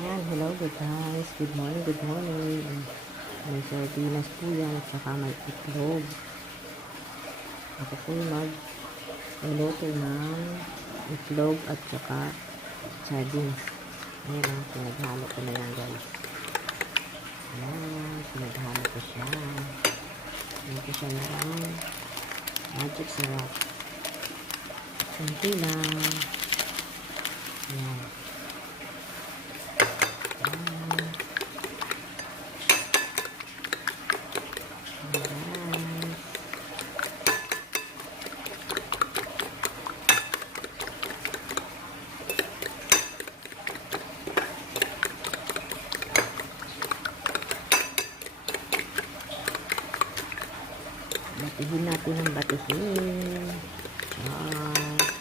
Ayan, hello good guys. Good morning, good morning. May sardinas po yan at saka may itlog. Ako po magluluto ng itlog at saka sardines. Ayan ang pinaghalo ko na yan guys. Ayan, pinaghalo ko siya. Ayan ko siya ng magic syrup. Kunti lang. Ayan. Batihin natin ang batihin. Yan.